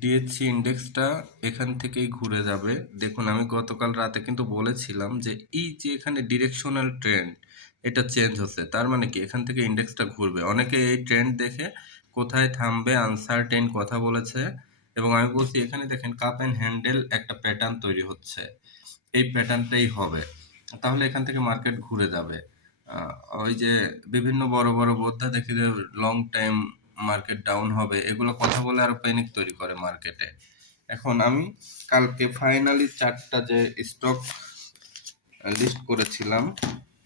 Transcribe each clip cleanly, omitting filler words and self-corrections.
DSC ইন্ডেক্সটা এখান থেকেই ঘুরে যাবে। দেখুন আমি গতকাল রাতে কিন্তু বলেছিলাম যে এই যে এখানে ডিরেকশনাল ট্রেন্ড এটা চেঞ্জ হচ্ছে, তার মানে কি এখান থেকে ইন্ডেক্সটা ঘুরবে। অনেকে এই ট্রেন্ড দেখে কোথায় থামবে আনসার্টেন কথা বলেছে, এবং আমি বলছি এখানে দেখেন কাপ অ্যান্ড হ্যান্ডেল একটা প্যাটার্ন তৈরি হচ্ছে, এই প্যাটার্নটাই হবে, তাহলে এখান থেকে মার্কেট ঘুরে যাবে। ওই যে বিভিন্ন বড় বড় বোদ্ধা দেখি যে লং টাইম মার্কেট ডাউন হবে, এগুলো কথা বলে আরো প্যানিক তৈরি করে মার্কেটে। এখন আমি কালকে ফাইনালি চারটা যে স্টক লিস্ট করেছিলাম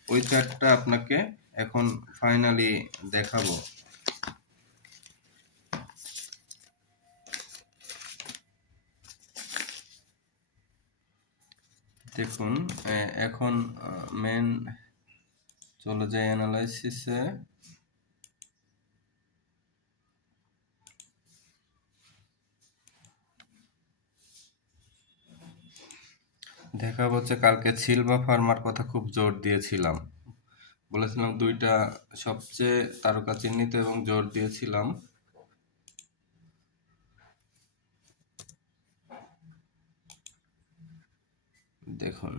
ওই চারটা আপনাকে এখন ফাইনালি দেখাবো। দেখুন এখন মেন চলে যায় অ্যানালাইসিসে। দেখা হচ্ছে কালকে সিলভা ফার্মার কথা খুব জোর দিয়েছিলাম, বলেছিলাম দুইটা সবচেয়ে তারকা চিহ্নিত এবং জোর দিয়েছিলাম। দেখুন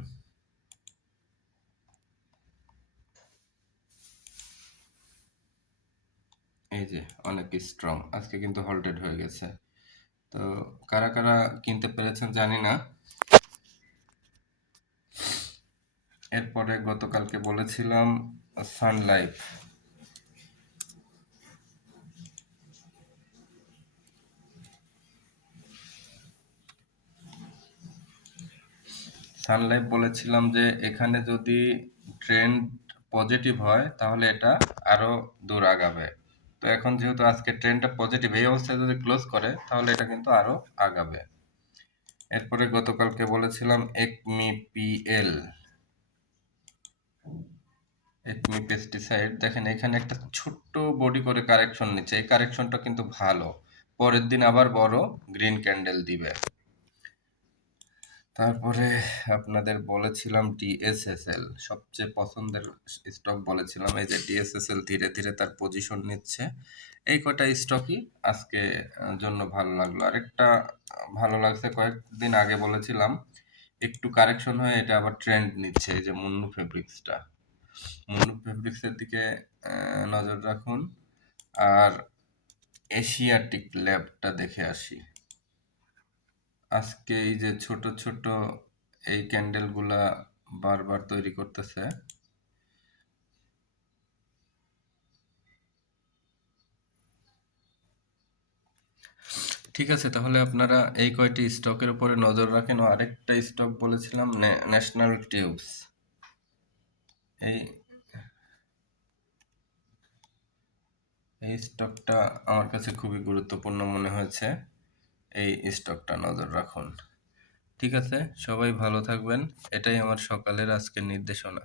এই যে অনেক স্ট্রং, আজকে কিন্তু হল্টেড হয়ে গেছে। তো কারা কারা কিনতে পেরেছেন জানি না। এরপরে গতকালকে বলেছিলাম সান লাইফ। সান লাইফ বলেছিলাম যে এখানে যদি ট্রেন্ড পজিটিভ হয় তাহলে এটা আরো দূর আগাবে। তো এখন যেহেতু আজকে ট্রেন্ডটা পজিটিভ, এই অবস্থায় যদি ক্লোজ করে তাহলে এটা কিন্তু আরো আগাবে। এরপরে গতকালকে বলেছিলাম একমি পিএল, একমি পেস্টিসাইড। দেখেন এখানে একটা ছোট্ট বডি করে কারেকশন নিচ্ছে, এই কারেকশনটা কিন্তু ভালো, পরের দিন আবার বড় গ্রিন ক্যান্ডেল দিবে। তারপরে আপনাদের বলেছিলাম ডিএসএসএল, সবচেয়ে পছন্দের স্টক বলেছিলাম। এই যে ডিএসএসএল ধীরে ধীরে তার পজিশন নিচ্ছে। এই কটা স্টকই আজকে জন্য ভালো লাগলো। আরেকটা ভালো লাগছে, কয়েকদিন আগে বলেছিলাম একটু কারেকশন হয়ে এটা আবার ট্রেন্ড নিচ্ছে, এই যে মুন্নু ফেব্রিক্সটা। মুন্নু ফেব্রিক্সের দিকে নজর রাখুন। আর এশিয়াটিক ল্যাবটা দেখে আসি। আজকে এই যে ছোট ছোট এই ক্যান্ডেলগুলা বারবার তৈরি করতেছে। ঠিক আছে, তাহলে আপনারা এই কয়টি স্টকের উপরে নজর রাখেন। ও আরেকটা স্টক বলেছিলাম ন্যাশনাল টিউবস। এই এই স্টকটা আমার কাছে খুবই গুরুত্বপূর্ণ মনে হয়েছে, এই স্টকটা নজর রাখুন। ঠিক আছে, সবাই ভালো থাকবেন। এটাই আমার সকালের আজকের নির্দেশনা।